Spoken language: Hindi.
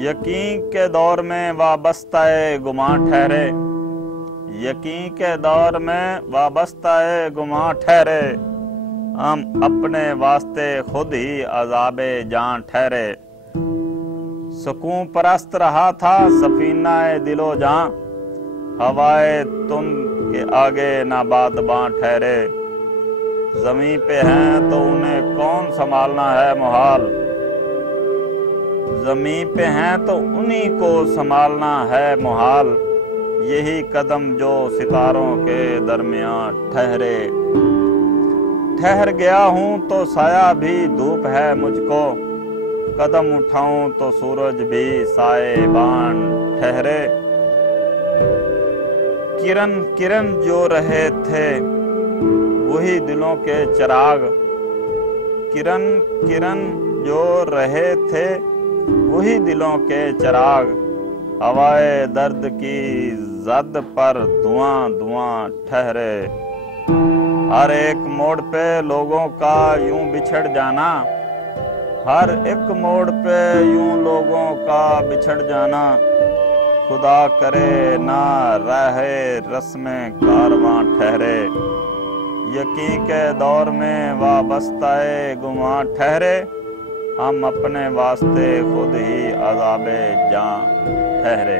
यकीन के दौर में वाबस्ता-ए गुमां ठहरे, यकीन के दौर में वाबस्ता-ए गुमां ठहरे, हम अपने वास्ते खुद ही अज़ाबे जान ठहरे। सुकून परस्त रहा था सफीना-ए दिलो जां, हवाए तुम के आगे ना बादबां ठहरे। जमीन पे हैं तो उन्हें कौन संभालना है मुहाल, जमीन पे हैं तो उन्हीं को संभालना है मुहाल। यही कदम जो सितारों के दरमियान ठहरे। ठहर गया हूँ तो साया भी धूप है मुझको, कदम उठाऊं तो सूरज भी साएबान ठहरे। किरण किरण जो रहे थे वही दिलों के चिराग, किरण किरण जो रहे थे वही दिलों के चिराग। हवाए दर्द की जद पर धुआं धुआं ठहरे। हर एक मोड़ पे लोगों का यूं बिछड़ जाना, हर एक मोड़ पे यूं लोगों का बिछड़ जाना। खुदा करे ना रहे रस्म कारवां ठहरे। यकीन के दौर में वाबस्ता-ए गुमां ठहरे, हम अपने वास्ते खुद ही अज़ाबे जान ठहरे।